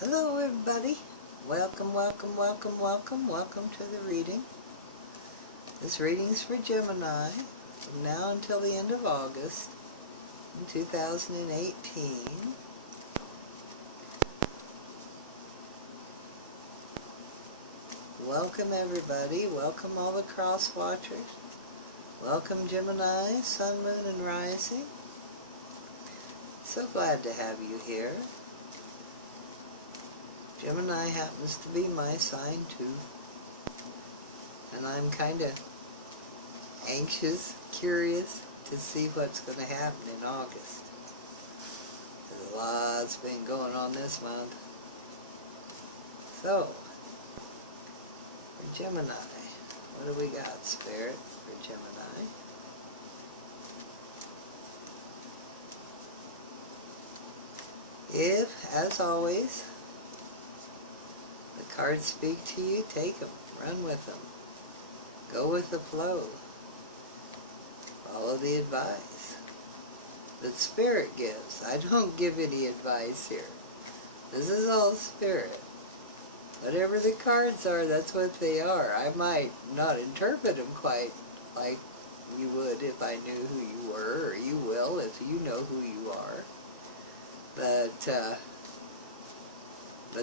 Hello everybody. Welcome to the reading. This reading's for Gemini from now until the end of August in 2018. Welcome everybody. Welcome all the cross watchers. Welcome Gemini, Sun, Moon, and Rising. So glad to have you here. Gemini happens to be my sign too, and I'm kind of anxious, curious to see what's going to happen in August. There's a lot's been going on this month. So, for Gemini, what do we got, Spirit, for Gemini? If, as always, the cards speak to you, take them, run with them, go with the flow, follow the advice that Spirit gives. I don't give any advice here. This is all Spirit. Whatever the cards are, that's what they are. I might not interpret them quite like you would if I knew who you were, or you will if you know who you are. But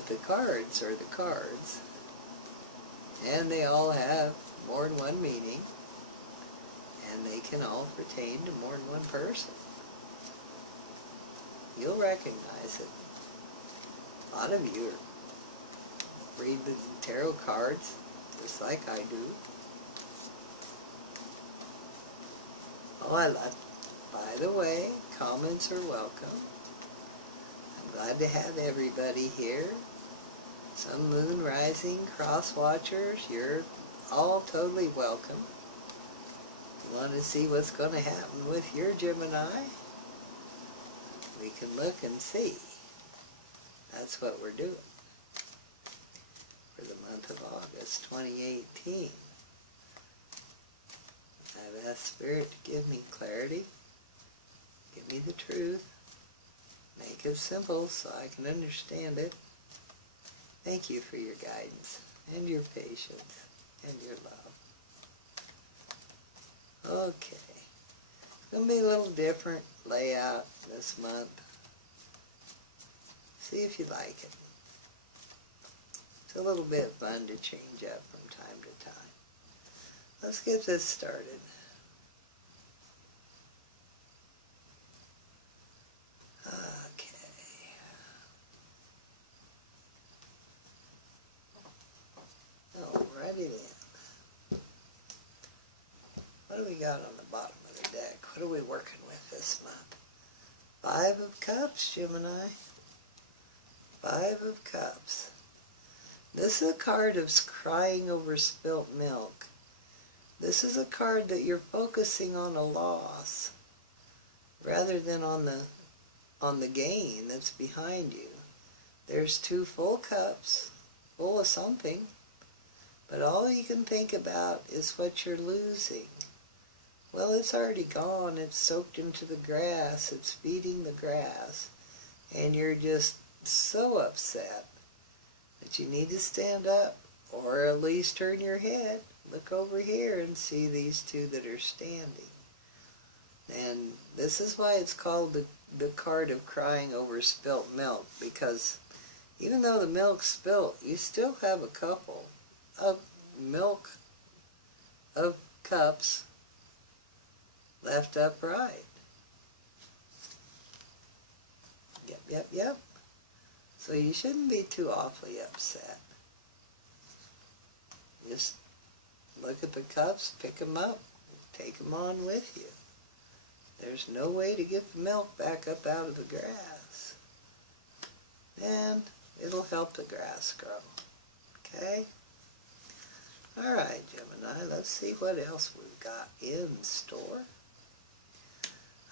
the cards are the cards, and they all have more than one meaning, and they can all pertain to more than one person. You'll recognize it. A lot of you read the tarot cards just like I do. Oh, I love. By the way, comments are welcome. Glad to have everybody here. Sun, Moon, Rising, Cross Watchers, you're all totally welcome. You want to see what's going to happen with your Gemini? We can look and see. That's what we're doing for the month of August 2018. I've asked Spirit to give me clarity, give me the truth, make it simple so I can understand it. Thank you for your guidance and your patience and your love. Okay. It's going to be a little different layout this month. See if you like it. It's a little bit fun to change up from time to time. Let's get this started. What do we got on the bottom of the deck? What are we working with this month? Five of Cups, Gemini. Five of Cups. This is a card of crying over spilt milk. This is a card that you're focusing on a loss rather than on the gain that's behind you. There's two full cups, full of something, but all you can think about is what you're losing. Well, it's already gone. It's soaked into the grass. It's feeding the grass. And you're just so upset that you need to stand up, or at least turn your head, look over here and see these two that are standing. And this is why it's called the card of crying over spilt milk, because even though the milk's spilt, you still have a couple of milk of cups left upright. Yep. So you shouldn't be too awfully upset. Just look at the cups, pick them up, take them on with you. There's no way to get the milk back up out of the grass. And it'll help the grass grow. Okay? Alright, Gemini, let's see what else we've got in store.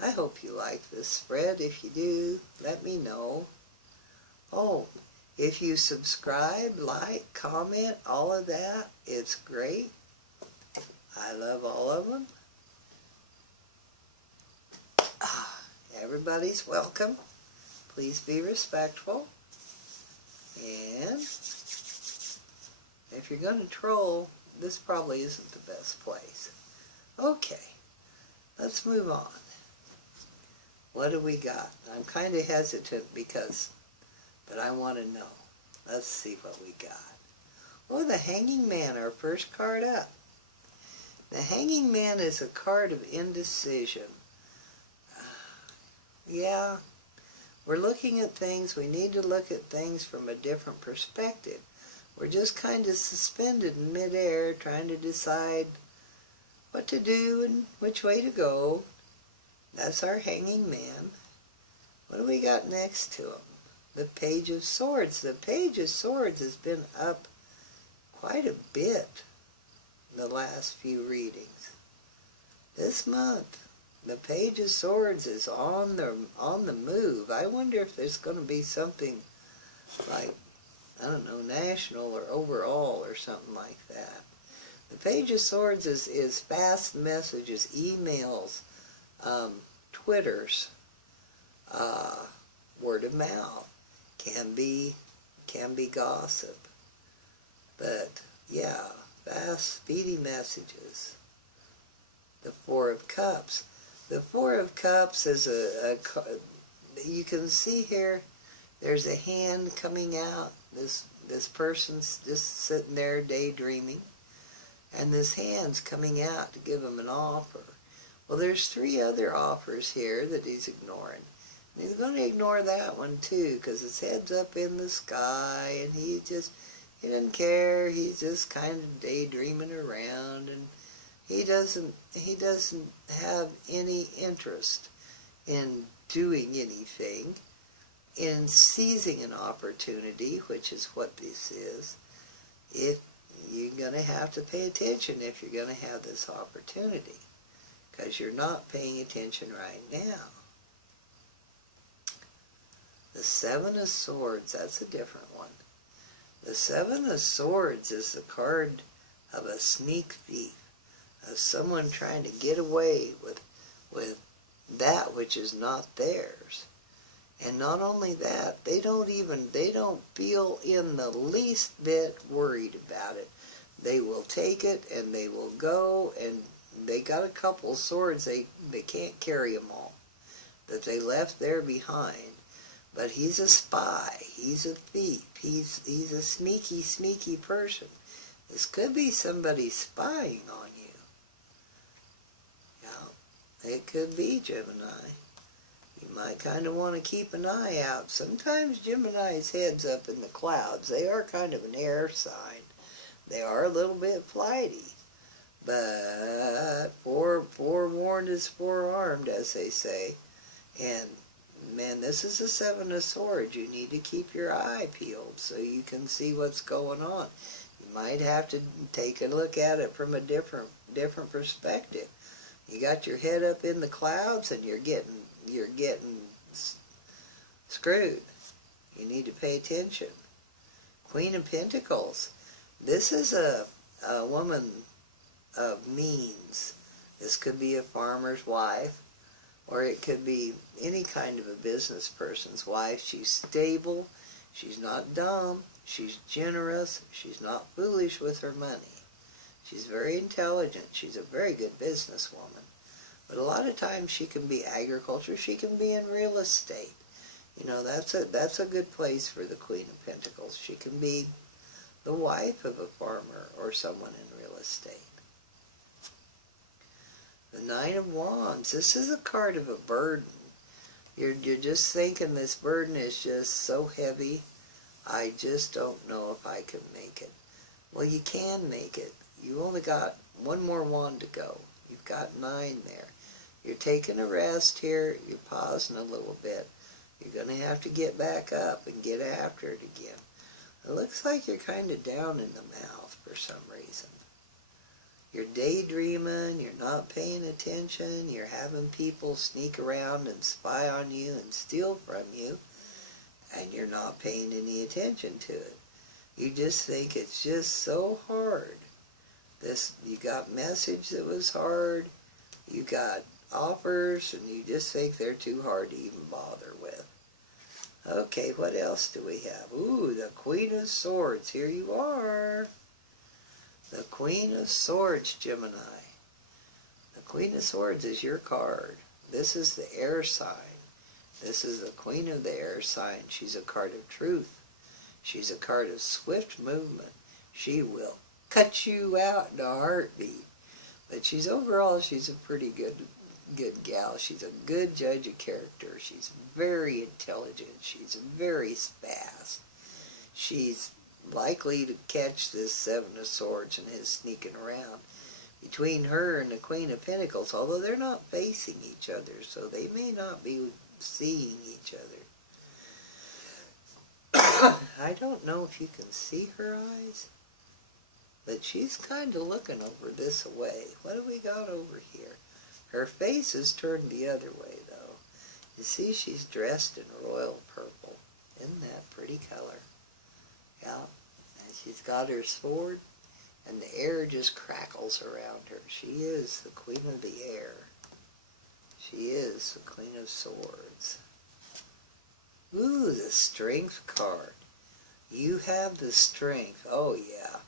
I hope you like this spread. If you do, let me know. Oh, if you subscribe, like, comment, all of that, it's great. I love all of them. Everybody's welcome. Please be respectful. And if you're going to troll, this probably isn't the best place. Okay, let's move on. What do we got? I'm kind of hesitant but I want to know. Let's see what we got. Oh, the Hanging Man, our first card up. The Hanging Man is a card of indecision. Yeah, we're looking at things. We need to look at things from a different perspective. We're just kind of suspended in midair, trying to decide what to do and which way to go. That's our Hanging Man. What do we got next to him? The Page of Swords. The Page of Swords has been up quite a bit in the last few readings. This month, the Page of Swords is on the move. I wonder if there's going to be something like, I don't know, national or overall or something like that. The Page of Swords is fast messages, emails, Twitters, word of mouth, can be gossip, but yeah, fast, speedy messages. The Four of Cups. The Four of Cups is you can see here, there's a hand coming out. This person's just sitting there daydreaming, and this hand's coming out to give him an offer. Well, there's 3 other offers here that he's ignoring. And he's going to ignore that one too, because his head's up in the sky, and he doesn't care. He's just kind of daydreaming around, and he doesn't have any interest in doing anything, in seizing an opportunity, which is what this is. If you're going to have to pay attention if you're going to have this opportunity, because you're not paying attention right now. The Seven of Swords, that's a different one. The Seven of Swords is the card of a sneak thief, of someone trying to get away with that which is not theirs. And not only that, they don't feel in the least bit worried about it. They will take it and they will go, and they got a couple swords, they can't carry them all, that they left there behind. But he's a spy, he's a thief, he's a sneaky person. This could be somebody spying on you. Yeah, it could be Gemini. You might kind of want to keep an eye out. Sometimes Gemini's head's up in the clouds. They are kind of an air sign. They are a little bit flighty. But forewarned is forearmed, as they say. And man, this is a Seven of Swords. You need to keep your eye peeled so you can see what's going on. You might have to take a look at it from a different perspective. You got your head up in the clouds and you're getting screwed. You need to pay attention. Queen of Pentacles. This is a woman of means. This could be a farmer's wife, or it could be any kind of a business person's wife. She's stable, she's not dumb, she's generous, she's not foolish with her money. She's very intelligent, she's a very good businesswoman. But a lot of times she can be agriculture, she can be in real estate. You know, that's a good place for the Queen of Pentacles. She can be the wife of a farmer or someone in real estate. The Nine of Wands. This is a card of a burden. You're just thinking this burden is just so heavy. I just don't know if I can make it. Well, you can make it. You only got one more wand to go. You've got 9 there. You're taking a rest here. You're pausing a little bit. You're going to have to get back up and get after it again. It looks like you're kind of down in the mouth for some reason. You're daydreaming, you're not paying attention, you're having people sneak around and spy on you and steal from you, and you're not paying any attention to it. You just think it's just so hard. You got message that was hard, you got offers, and you just think they're too hard to even bother with. Okay, what else do we have? Ooh, the Queen of Swords. Here you are. The Queen of Swords, Gemini. The Queen of Swords is your card. This is the air sign. This is the Queen of the air sign. She's a card of truth. She's a card of swift movement. She will cut you out in a heartbeat. But she's a pretty good gal. She's a good judge of character. She's very intelligent. She's very fast. She's likely to catch this Seven of Swords and his sneaking around. Between her and the Queen of Pentacles, although they're not facing each other, so they may not be seeing each other. I don't know if you can see her eyes, but she's kind of looking over this way. What do we got over here? Her face is turned the other way, though. You see, she's dressed in royal purple. Isn't that a pretty color? Yeah. And she's got her sword, and the air just crackles around her. She is the Queen of the Air. She is the Queen of Swords. Ooh, the Strength card. You have the strength. Oh, yeah.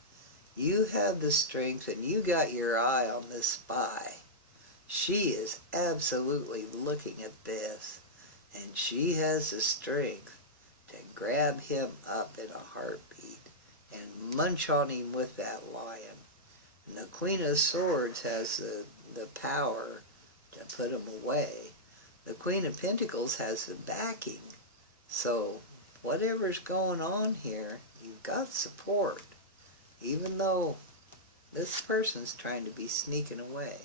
You have the strength, and you got your eye on this spy. She is absolutely looking at this, and she has the strength to grab him up in a heartbeat and munch on him with that lion. And the Queen of Swords has the power to put him away. The Queen of Pentacles has the backing. So whatever's going on here, you've got support. Even though this person's trying to be sneaking away.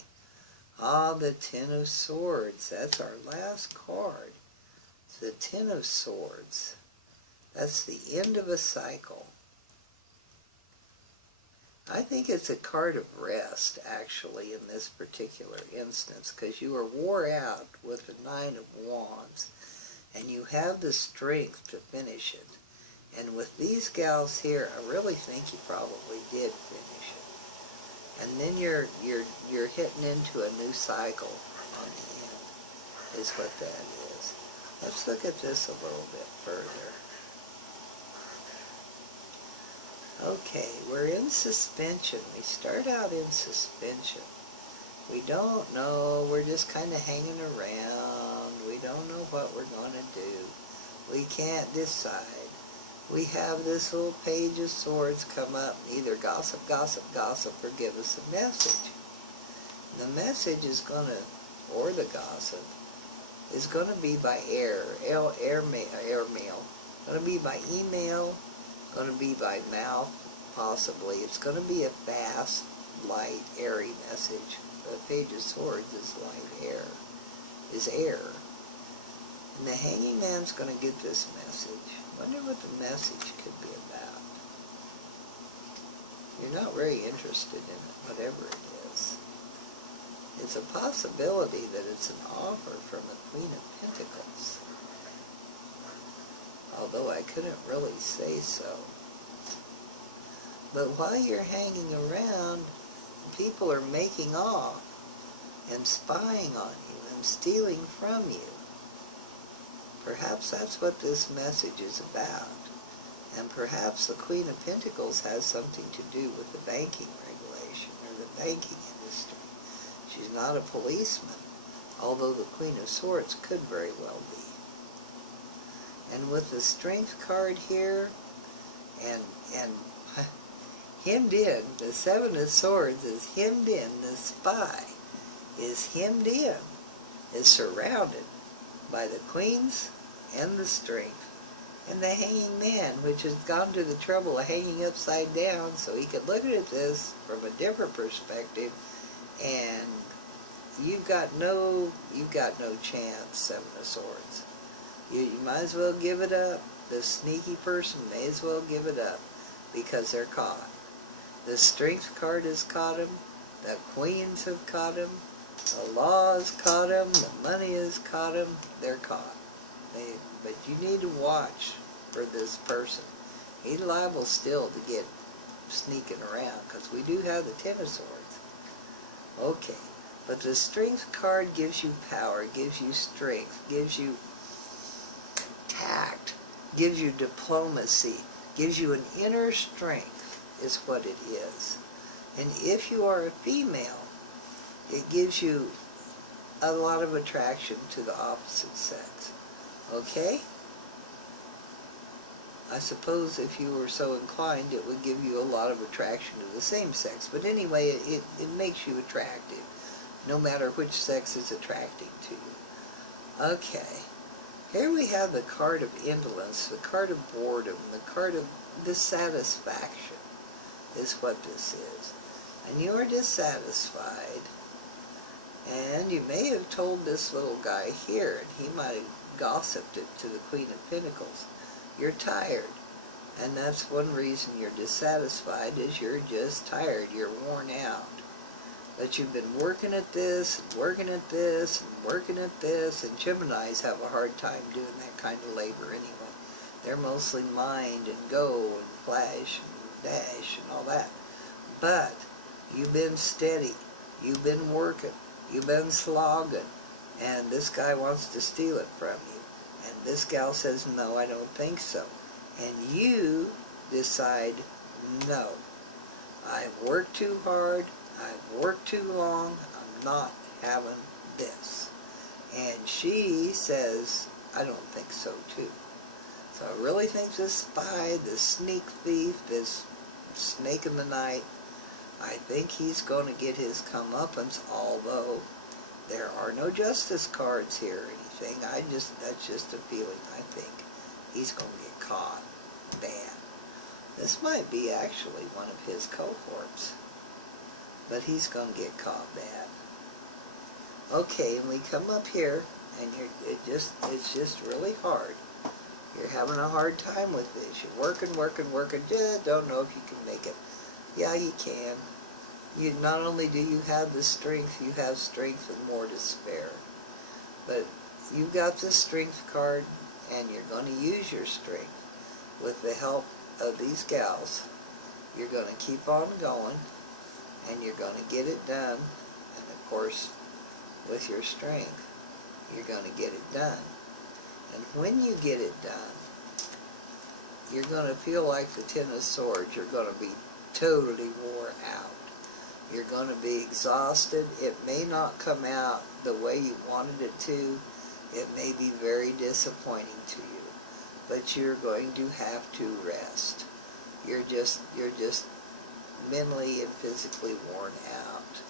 Ah, the Ten of Swords. That's our last card. It's the Ten of Swords. That's the end of a cycle. I think it's a card of rest, actually, in this particular instance, because you are wore out with the Nine of Wands, and you have the strength to finish it. And with these gals here, I really think you probably did finish it. And then you're hitting into a new cycle on the end, is what that is. Let's look at this a little bit further. Okay, we're in suspension. We start out in suspension. We don't know. We're just kind of hanging around. We don't know what we're going to do. We can't decide. We have this little Page of Swords come up, either gossip, gossip, gossip, or give us a message. The message is going to, or the gossip, is going to be by air mail. Going to be by email, going to be by mouth, possibly. It's going to be a fast, light, airy message. The Page of Swords is light air, is air. And the Hanging Man's going to get this message. Wonder what the message could be about. You're not very interested in it, whatever it is. It's a possibility that it's an offer from the Queen of Pentacles. Although I couldn't really say so. But while you're hanging around, people are making off and spying on you and stealing from you. Perhaps that's what this message is about. And perhaps the Queen of Pentacles has something to do with the banking regulation or the banking industry. She's not a policeman, although the Queen of Swords could very well be. And with the Strength card here, and hemmed in, the Seven of Swords is hemmed in, the spy is hemmed in, is surrounded by the Queens and the Strength and the Hanging Man, which has gone to the trouble of hanging upside down so he could look at this from a different perspective. And you've got no chance, Seven of Swords. You might as well give it up. The sneaky person may as well give it up because they're caught. The Strength card has caught him. The Queens have caught him. The law has caught him. The money has caught him. They're caught. But you need to watch for this person. He's liable still to get sneaking around because we do have the Ten of Swords. Okay. But the Strength card gives you power, gives you strength, gives you tact, gives you diplomacy, gives you an inner strength, is what it is. And if you are a female, it gives you a lot of attraction to the opposite sex. Okay? I suppose if you were so inclined, it would give you a lot of attraction to the same sex. But anyway, it makes you attractive, no matter which sex is attracting to you. Okay. Here we have the card of indolence, the card of boredom, the card of dissatisfaction is what this is. And you are dissatisfied. And you may have told this little guy here, and he might have gossiped it to the Queen of Pentacles. You're tired. And that's one reason you're dissatisfied, is you're just tired. You're worn out. But you've been working at this, and working at this, and working at this, and Geminis have a hard time doing that kind of labor anyway. They're mostly mind and go and flash and dash and all that. But you've been steady. You've been working. You've been slogging. And this guy wants to steal it from you. And this gal says, no, I don't think so. And you decide, no. I've worked too hard. I've worked too long. I'm not having this. And she says, I don't think so too. So I really think this spy, this sneak thief, this snake in the night, I think he's going to get his comeuppance, although there are no justice cards here or anything. That's just a feeling. I think he's going to get caught bad. This might be actually one of his cohorts, but he's going to get caught bad. Okay, and we come up here, and it's just really hard. You're having a hard time with this. You're working, just don't know if you can make it. Yeah, you can. You not only do you have the strength, you have strength and more to spare. But you've got the strength card, and you're going to use your strength. With the help of these gals, you're going to keep on going, and you're going to get it done. And of course, with your strength, you're going to get it done. And when you get it done, you're going to feel like the Ten of Swords. You're going to be totally wore out. You're going to be exhausted. It may not come out the way you wanted it to. It may be very disappointing to you. But you're going to have to rest. You're just mentally and physically worn out.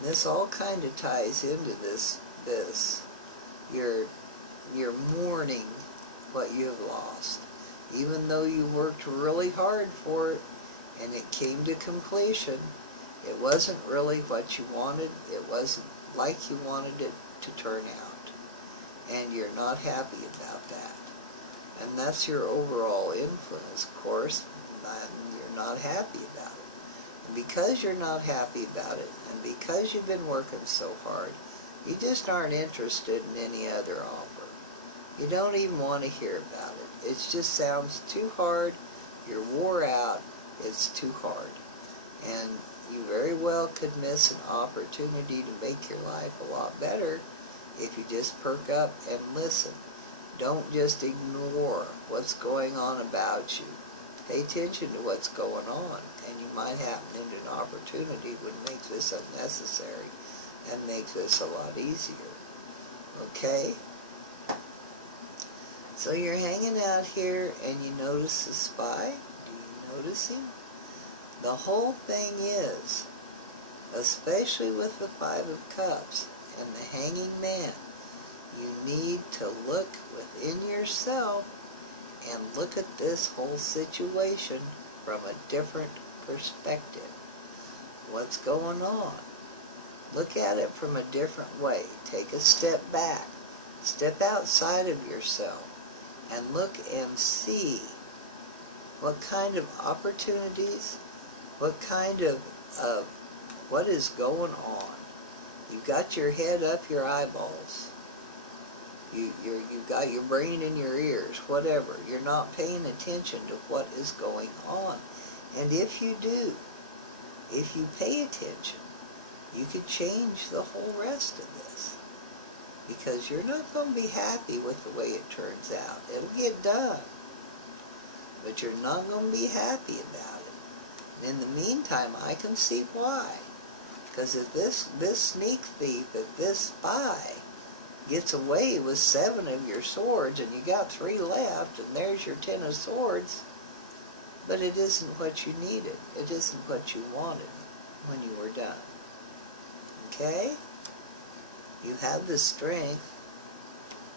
And this all kind of ties into this. You're mourning what you have lost. Even though you worked really hard for it and it came to completion, it wasn't really what you wanted. It wasn't like you wanted it to turn out. And you're not happy about that. And that's your overall influence, of course, and you're not happy about it. And because you're not happy about it, and because you've been working so hard, you just aren't interested in any other offer. You don't even want to hear about it. It just sounds too hard. You're wore out. It's too hard. And you very well could miss an opportunity to make your life a lot better if you just perk up and listen. Don't just ignore what's going on about you. Pay attention to what's going on, and you might happen into an opportunity would make this unnecessary and make this a lot easier. Okay? So you're hanging out here and you notice the spy. Do you notice him? The whole thing is, especially with the Five of Cups and the Hanging Man, you need to look within yourself and look at this whole situation from a different perspective. What's going on? Look at it from a different way. Take a step back. Step outside of yourself and look and see what kind of opportunities, what kind of what is going on. You've got your head up your eyeballs. You've got your brain in your ears, whatever. You're not paying attention to what is going on. And if you do, if you pay attention, you could change the whole rest of this. because you're not going to be happy with the way it turns out. It'll get done, but you're not going to be happy about it. And in the meantime, I can see why. Because if this sneak thief, if this spy gets away with 7 of your swords and you got 3 left and there's your 10 of swords, but it isn't what you needed. It isn't what you wanted when you were done. Okay? You have the strength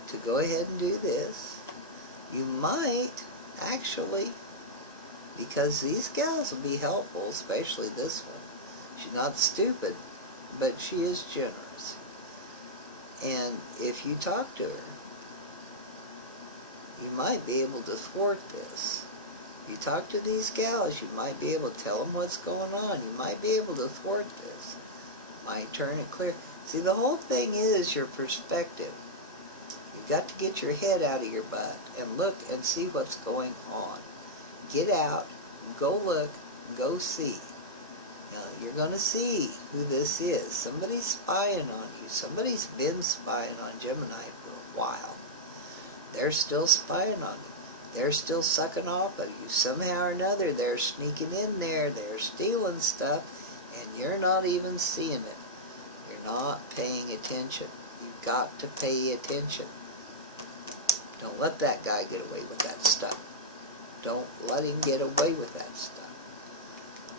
to go ahead and do this. You might actually, because these gals will be helpful, especially this one. She's not stupid, but she is generous. And if you talk to her, you might be able to thwart this. If you talk to these gals, you might be able to tell them what's going on. You might be able to thwart this. Might turn it clear. See, the whole thing is your perspective. You've got to get your head out of your butt and look and see what's going on. Get out, go look, go see. Now, you're going to see who this is. Somebody's spying on you. Somebody's been spying on Gemini for a while. They're still spying on you. They're still sucking off of you. Somehow or another, they're sneaking in there. They're stealing stuff, and you're not even seeing it. You're not paying attention. You've got to pay attention. Don't let that guy get away with that stuff. Don't let him get away with that stuff.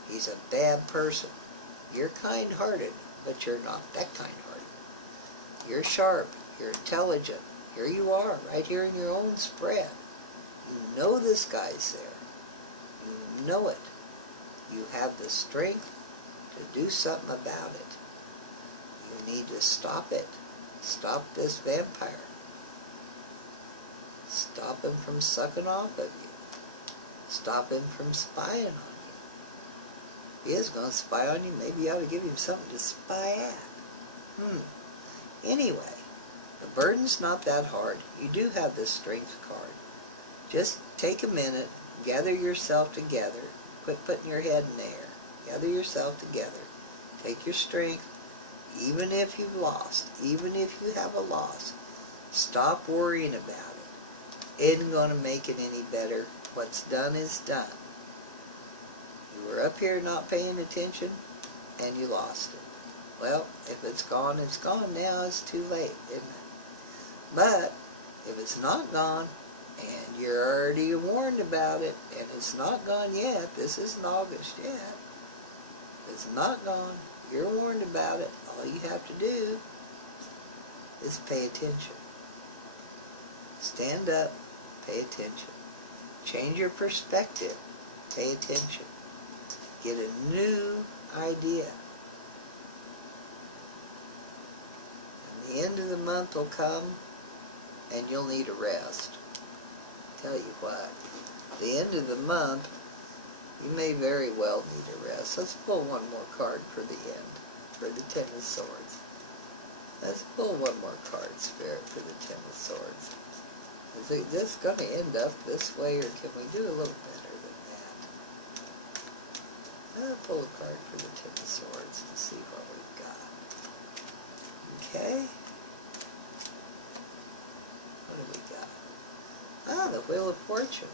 He's a bad person. You're kind-hearted, but you're not that kind-hearted. You're sharp. You're intelligent. Here you are, right here in your own spread. You know this guy's there. You know it. You have the strength to do something about it. You need to stop it. Stop this vampire. Stop him from sucking off of you. Stop him from spying on you. If he is going to spy on you, maybe you ought to give him something to spy at. Anyway, the burden's not that hard. You do have this strength card. Just take a minute, gather yourself together, quit putting your head in the air. Gather yourself together. Take your strength, even if you've lost, even if you have a loss. Stop worrying about it. Isn't going to make it any better. What's done is done. You were up here not paying attention, and you lost it. Well, if it's gone, it's gone. Now it's too late, isn't it? But if it's not gone, and you're already warned about it, and it's not gone yet, this isn't August yet, it's not gone, you're warned about it, all you have to do is pay attention. Stand up, pay attention. Change your perspective, pay attention. Get a new idea. And the end of the month will come, and you'll need a rest. Tell you what, the end of the month, you may very well need a rest. Let's pull one more card for the end, for the 10 of Swords. Let's pull one more card, Spirit, for the 10 of Swords. Is this going to end up this way, or can we do a little better than that? I'll pull a card for the 10 of Swords and see what we've got. Okay. What do we got? Ah, the Wheel of Fortune.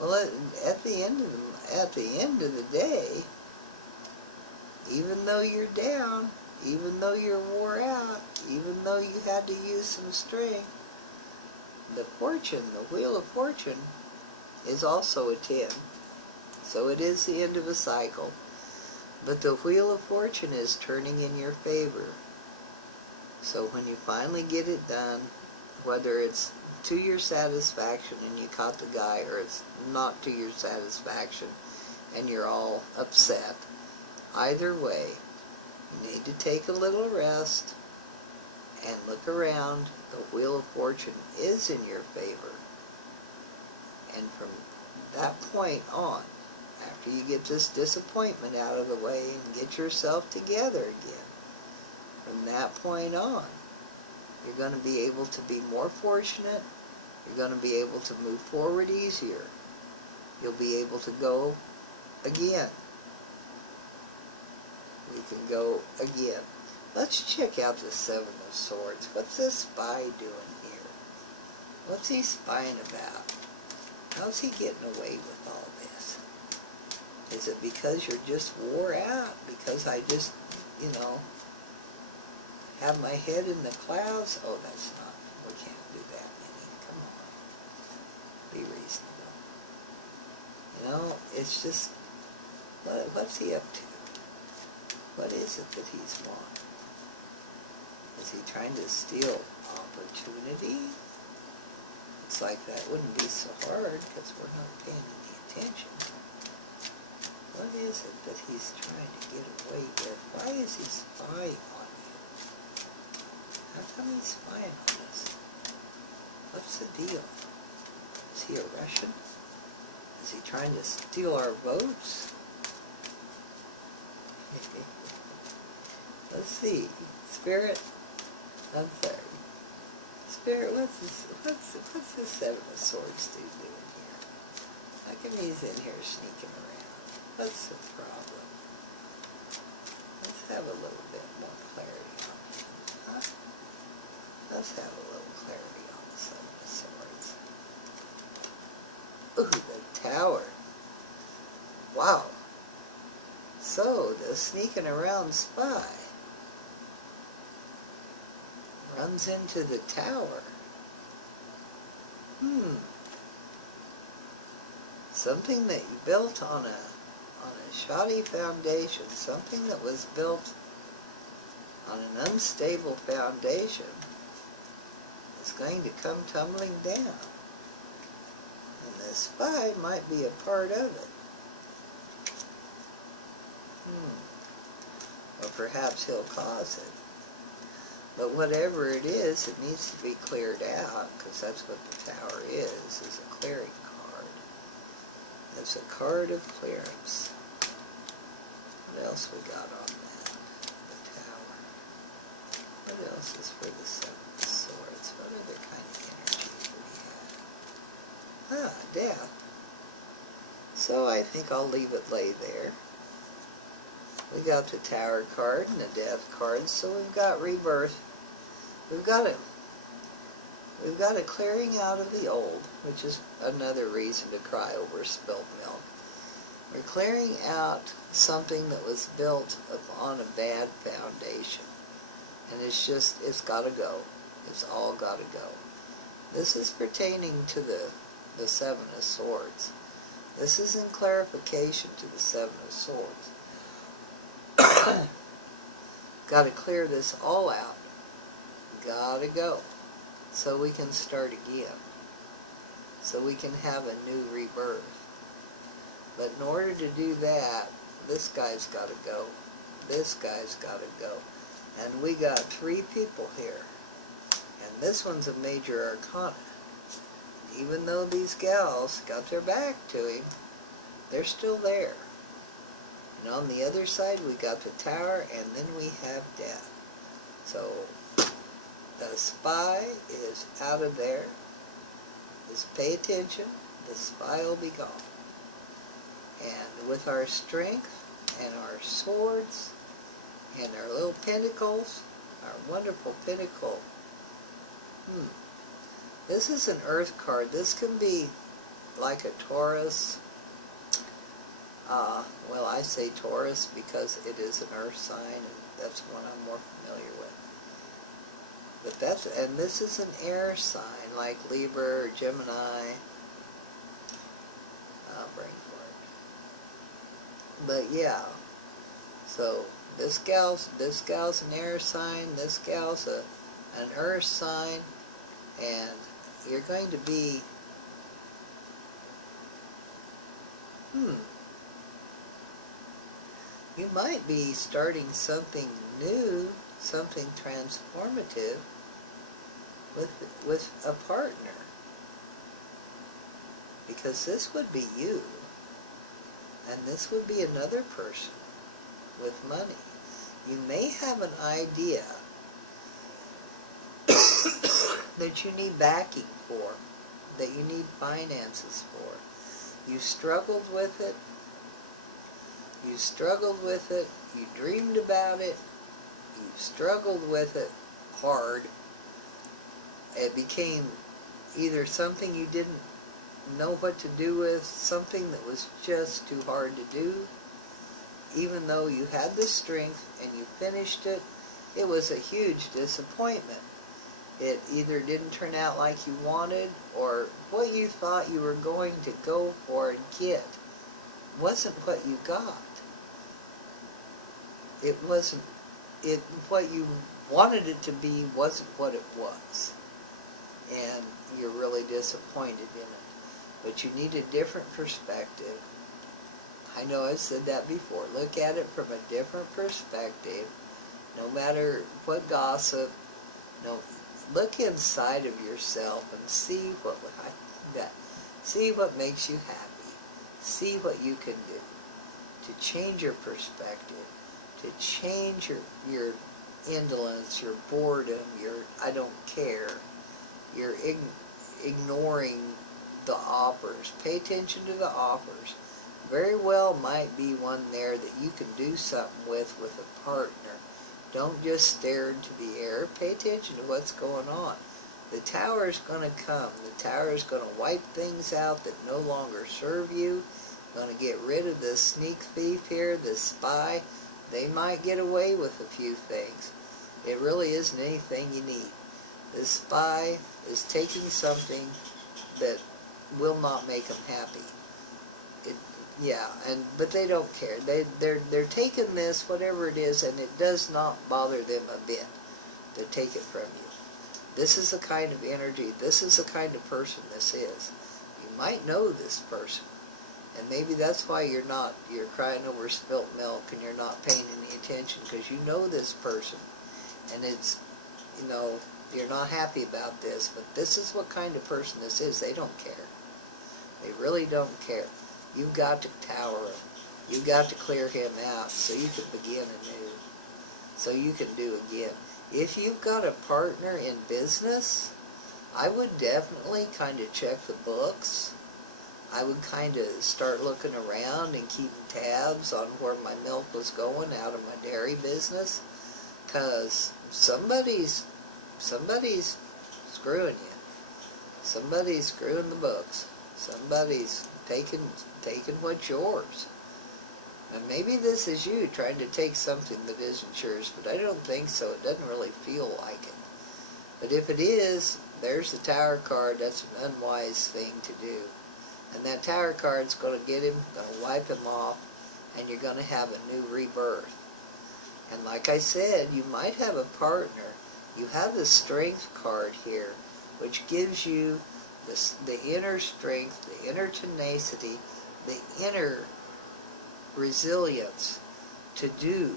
Well, at the end of the day, even though you're down, even though you're wore out, even though you had to use some strength, the fortune, the Wheel of Fortune, is also a 10. So it is the end of a cycle. But the Wheel of Fortune is turning in your favor. So when you finally get it done, whether it's to your satisfaction and you caught the guy, or it's not to your satisfaction and you're all upset, either way, you need to take a little rest and look around. The Wheel of Fortune is in your favor. And from that point on, after you get this disappointment out of the way and get yourself together again, from that point on, you're going to be able to be more fortunate. You're going to be able to move forward easier. You'll be able to go again. We can go again. Let's check out the Seven of Swords. What's this spy doing here? What's he spying about? How's he getting away with all this? Is it because you're just wore out? Because I just, you know, have my head in the clouds? Oh, that's not, we can't do that, Minnie. Come on. Be reasonable. You know, it's just, what's he up to? What is it that he's wanting? Is he trying to steal opportunity? It's like that wouldn't be so hard because we're not paying any attention. What is it that he's trying to get away with? Why is he spying on you? How come he's spying on us? What's the deal? Is he a Russian? Is he trying to steal our votes? Let's see. Spirit, I'm sorry. Spirit, what's this Seven of Swords dude doing here? How come he's in here sneaking around? What's the problem? Let's have a little bit more clarity on him, huh? Let's have a little clarity on the Seven of Swords. Ooh, the Tower. Wow. So, the sneaking around spy runs into the Tower. Something that you built on a shoddy foundation, something that was built on an unstable foundation is going to come tumbling down. And the spy might be a part of it. Or perhaps he'll cause it. But whatever it is, it needs to be cleared out, because that's what the Tower is a clearing card. It's a card of clearance. What else we got on that? The Tower. What else is for the Seven of Swords? What other kind of energy do we have? Ah, Death. So I think I'll leave it lay there. We got the Tower card and the Death card, so we've got rebirth. We've got a clearing out of the old, which is another reason to cry over spilled milk. We're clearing out something that was built on a bad foundation. And it's got to go. It's all got to go. This is pertaining to the Seven of Swords. This is in clarification to the Seven of Swords. Got to clear this all out. Got to go. So we can start again. So we can have a new rebirth. But in order to do that, this guy's got to go. This guy's got to go. And we got 3 people here. And this one's a major arcana. Even though these gals got their back to him, they're still there. And on the other side, we got the Tower, and then we have Death. So, the spy is out of there. Just pay attention. The spy will be gone. And with our strength, and our swords, and our little pentacles, our wonderful pentacle. This is an earth card. This can be like a Taurus. Well, I say Taurus because it is an earth sign, and that's one I'm more familiar with. But and this is an air sign, like Libra or Gemini. Brain fart. But yeah, so this gal's an air sign, this gal's an earth sign, and you're going to be, you might be starting something new, something transformative with a partner. Because this would be you, and this would be another person with money. You may have an idea that you need backing for, that you need finances for. You struggled with it, you dreamed about it, you struggled with it hard. It became either something you didn't know what to do with, something that was just too hard to do. Even though you had the strength and you finished it, it was a huge disappointment. It either didn't turn out like you wanted, or what you thought you were going to go for and get wasn't what you got. It wasn't, what you wanted it to be wasn't what it was. And you're really disappointed in it. But you need a different perspective. I know I've said that before. Look at it from a different perspective. No matter what gossip, look inside of yourself and see what makes you happy. See what you can do to change your perspective, to change your indolence, your boredom, your I don't care. You're ignoring the offers. Pay attention to the offers. Very well might be one there that you can do something with a partner. Don't just stare into the air. Pay attention to what's going on. The tower is going to come. The tower is going to wipe things out that no longer serve you. Going to get rid of this sneak thief here, this spy. They might get away with a few things. It really isn't anything you need. This spy is taking something that will not make them happy. But they don't care. They're taking this, whatever it is, and it does not bother them a bit to take it from you. This is the kind of energy, this is the kind of person this is. You might know this person, and maybe that's why you're crying over spilt milk and you're not paying any attention, because you know this person, and it's, you're not happy about this, but this is what kind of person this is. They don't care. They really don't care. You've got to tower him. You've got to clear him out so you can begin anew. So you can do again. If you've got a partner in business, I would definitely kind of check the books. I would kind of start looking around and keeping tabs on where my milk was going out of my dairy business, because somebody's screwing you. Somebody's screwing the books. Somebody's taking what's yours. And maybe this is you trying to take something that isn't yours, but I don't think so. It doesn't really feel like it. But if it is, there's the Tower card. That's an unwise thing to do. And that Tower card's going to get him, going to wipe him off, and you're going to have a new rebirth. And like I said, you might have a partner. You have the Strength card here, which gives you the inner strength, the inner tenacity, the inner resilience to do,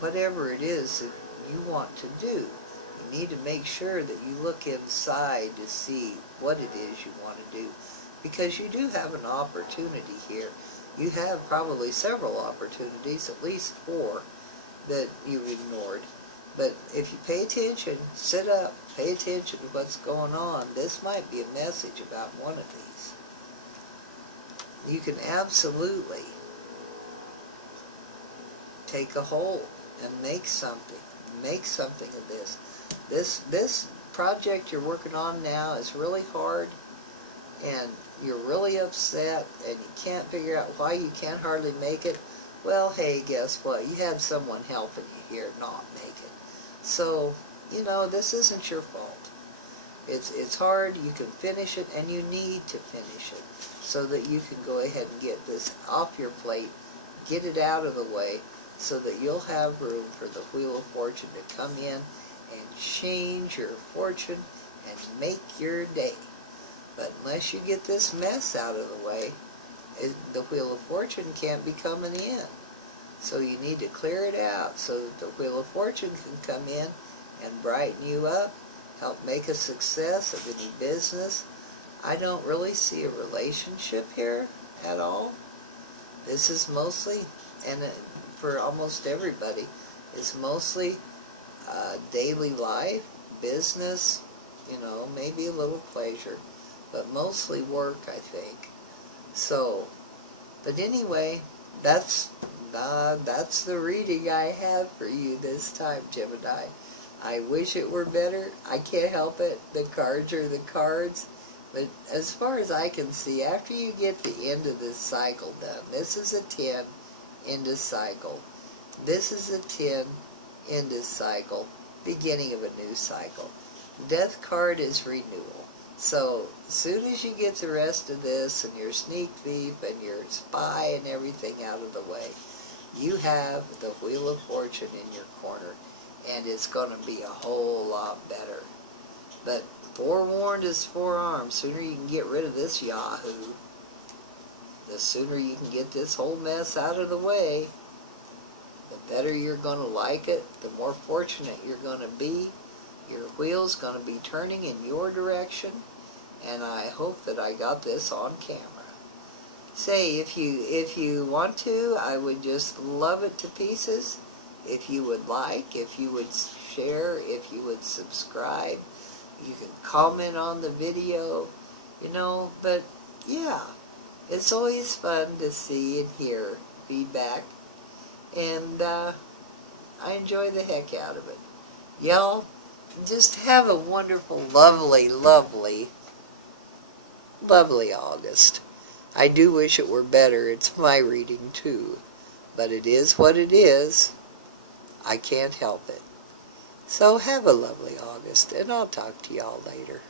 whatever it is that you want to do. You need to make sure that you look inside to see what it is you want to do, because you do have an opportunity here. You have probably several opportunities, at least 4, that you've ignored. But if you pay attention, sit up, pay attention to what's going on, this might be a message about one of these. You can absolutely take a hold and make something of this. This project you're working on now is really hard, and you're really upset, and you can't figure out why you can't hardly make it. Well, hey, guess what? You had someone helping you here not make it. So, this isn't your fault. It's hard. You can finish it, and you need to finish it so that you can go ahead and get this off your plate, get it out of the way, so that you'll have room for the Wheel of Fortune to come in and change your fortune and make your day. But unless you get this mess out of the way, the Wheel of Fortune can't be coming in. So you need to clear it out so that the Wheel of Fortune can come in and brighten you up, help make a success of any business. I don't really see a relationship here at all. This is mostly, and for almost everybody, it's mostly daily life, business, maybe a little pleasure, but mostly work, I think. So, but anyway, that's that's the reading I have for you this time, Gemini. I wish it were better. I can't help it. The cards are the cards. But as far as I can see, after you get the end of this cycle done, this is a 10 end of cycle. This is a 10 end of cycle, beginning of a new cycle. Death card is renewal. So as soon as you get the rest of this and your sneak thief and your spy and everything out of the way, you have the Wheel of Fortune in your corner, and it's going to be a whole lot better. But forewarned is forearmed. Sooner you can get rid of this yahoo, the sooner you can get this whole mess out of the way, the better you're going to like it, the more fortunate you're going to be. Your wheel's going to be turning in your direction, and I hope that I got this on camera. Say, if you want to, I would just love it to pieces. If you would like, if you would share, if you would subscribe, you can comment on the video, but yeah, it's always fun to see and hear feedback, and I enjoy the heck out of it. Y'all, just have a wonderful, lovely, lovely, lovely August. I do wish it were better. It's my reading too, but it is what it is. I can't help it. So have a lovely August, and I'll talk to y'all later.